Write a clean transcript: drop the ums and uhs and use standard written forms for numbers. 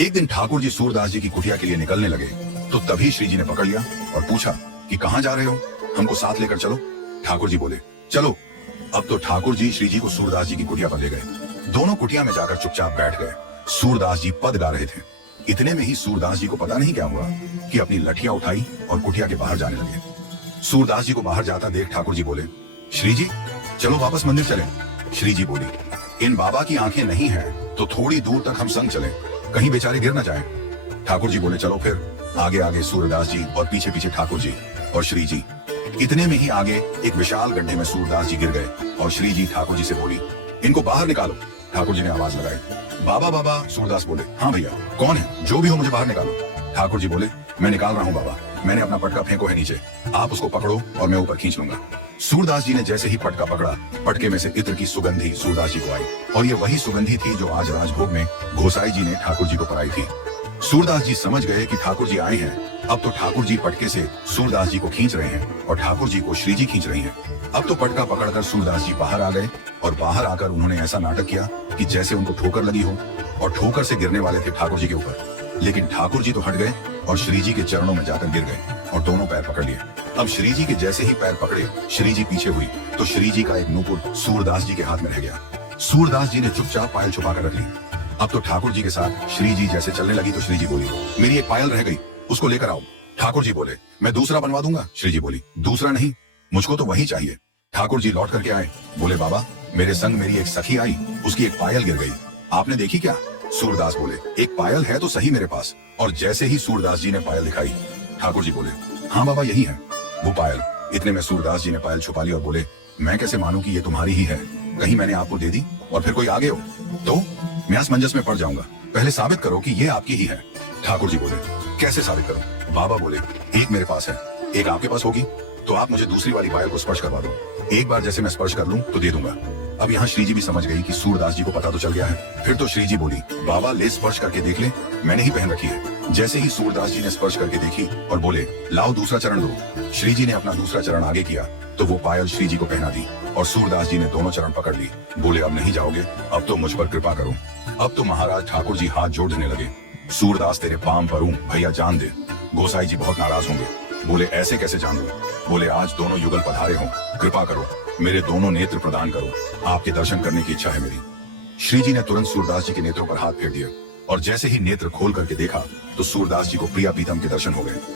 एक दिन ठाकुर जी सूरदास जी की कुटिया के लिए निकलने लगे तो तभी श्री जी ने पकड़ लिया और पूछा कि कहाँ जा रहे हो, हमको साथ लेकर चलो। ठाकुर जी बोले चलो। अब तो ठाकुर जी श्री जी को सूरदास जी की कुटिया पर ले गए। दोनों कुटिया में जाकर चुपचाप बैठ गए। सूरदास जी पद गा रहे थे। इतने में ही सूरदास जी को पता नहीं क्या हुआ कि अपनी लठिया उठाई और कुटिया के बाहर जाने लगे। सूरदास जी को बाहर जाता देख ठाकुर जी बोले श्री जी चलो वापस मंदिर चले। श्री जी बोली इन बाबा की आंखें नहीं है तो थोड़ी दूर तक हम संग चलें, कहीं बेचारे गिर न जाएं। ठाकुर जी बोले चलो फिर। आगे आगे सूरदास जी और पीछे पीछे ठाकुर जी और श्री जी। इतने में ही आगे एक विशाल गड्ढे में सूरदास जी गिर गए और श्री जी ठाकुर जी से बोली इनको बाहर निकालो। ठाकुर जी ने आवाज लगाई बाबा बाबा। सूरदास बोले हाँ भैया कौन है, जो भी हो मुझे बाहर निकालो। ठाकुर जी बोले मैं निकाल रहा हूँ बाबा, मैंने अपना पटका फेंको है नीचे, आप उसको पकड़ो और मैं ऊपर खींच लूंगा। सूरदास जी ने जैसे ही पटका पकड़ा, पटके में से इत्र की सुगंधी सूरदास जी को आई और ये वही सुगंधी थी जो आज राजभोग में गोसाई जी ने ठाकुर जी को पराई थी। सूरदास जी समझ गए कि ठाकुर जी आए हैं। अब तो ठाकुर जी पटके से सूरदास जी को खींच रहे हैं और ठाकुर जी को श्री जी खींच रही हैं। अब तो पटका पकड़कर सूरदास जी बाहर आ गए और बाहर आकर उन्होंने ऐसा नाटक किया कि जैसे उनको ठोकर लगी हो और ठोकर से गिरने वाले थे ठाकुर जी के ऊपर, लेकिन ठाकुर जी तो हट गए और श्री जी के चरणों में जाकर गिर गए और दोनों पैर पकड़ लिए। अब श्री जी के जैसे ही पैर पकड़े, श्री जी पीछे हुई तो श्री जी का एक नूपुर सूरदास जी के हाथ में रह गया। सूरदास जी ने चुपचाप पायल छुपा कर रख ली। अब तो ठाकुर जी के साथ श्री जी जैसे चलने लगी तो श्री जी बोली मेरी एक पायल रह गई, उसको लेकर आओ। ठाकुर जी बोले मैं दूसरा बनवा दूंगा। श्री जी बोली दूसरा नहीं, मुझको तो वही चाहिए। ठाकुर जी लौट करके आए, बोले बाबा मेरे संग मेरी एक सखी आई, उसकी एक पायल गिर गई, आपने देखी क्या? सूरदास बोले एक पायल है तो सही मेरे पास। और जैसे ही सूरदास जी ने पायल दिखाई, ठाकुर जी बोले हाँ बाबा यही है वो पायल। इतने में सूरदास जी ने पायल छुपा ली और बोले मैं कैसे मानूं कि ये तुम्हारी ही है, कहीं मैंने आपको दे दी और फिर कोई आगे हो तो मैं असमंजस में पड़ जाऊंगा, पहले साबित करो कि ये आपकी ही है। ठाकुर जी बोले कैसे साबित करूं? बाबा बोले एक मेरे पास है, एक आपके पास होगी तो आप मुझे दूसरी वाली पायल को स्पर्श करवा दो, एक बार जैसे मैं स्पर्श कर लूं तो दे दूंगा। अब यहाँ श्री जी भी समझ गई कि सूरदास जी को पता तो चल गया है। फिर तो श्री जी बोली बाबा ले स्पर्श करके देख ले, मैंने ही पहन रखी है। जैसे ही सूरदास जी ने स्पर्श करके देखी और बोले लाओ दूसरा चरण दो, श्री जी ने अपना दूसरा चरण आगे किया तो वो पायल श्री जी को पहना दी और सूरदास जी ने दोनों चरण पकड़ ली। बोले अब नहीं जाओगे, अब तो मुझ पर कृपा करो। अब तो महाराज ठाकुर जी हाथ जोड़ने लगे, सूरदास तेरे पांव पर हूं, भैया जान दे। गोसाई जी बहुत नाराज होंगे। बोले ऐसे कैसे जान दो? बोले आज दोनों युगल पधारे हो, कृपा करो मेरे दोनों नेत्र प्रदान करो, आपके दर्शन करने की इच्छा है मेरी। श्री जी ने तुरंत सूरदास जी के नेत्रों पर हाथ फेर दिया और जैसे ही नेत्र खोल करके देखा तो सूरदास जी को प्रिया प्रीतम के दर्शन हो गए।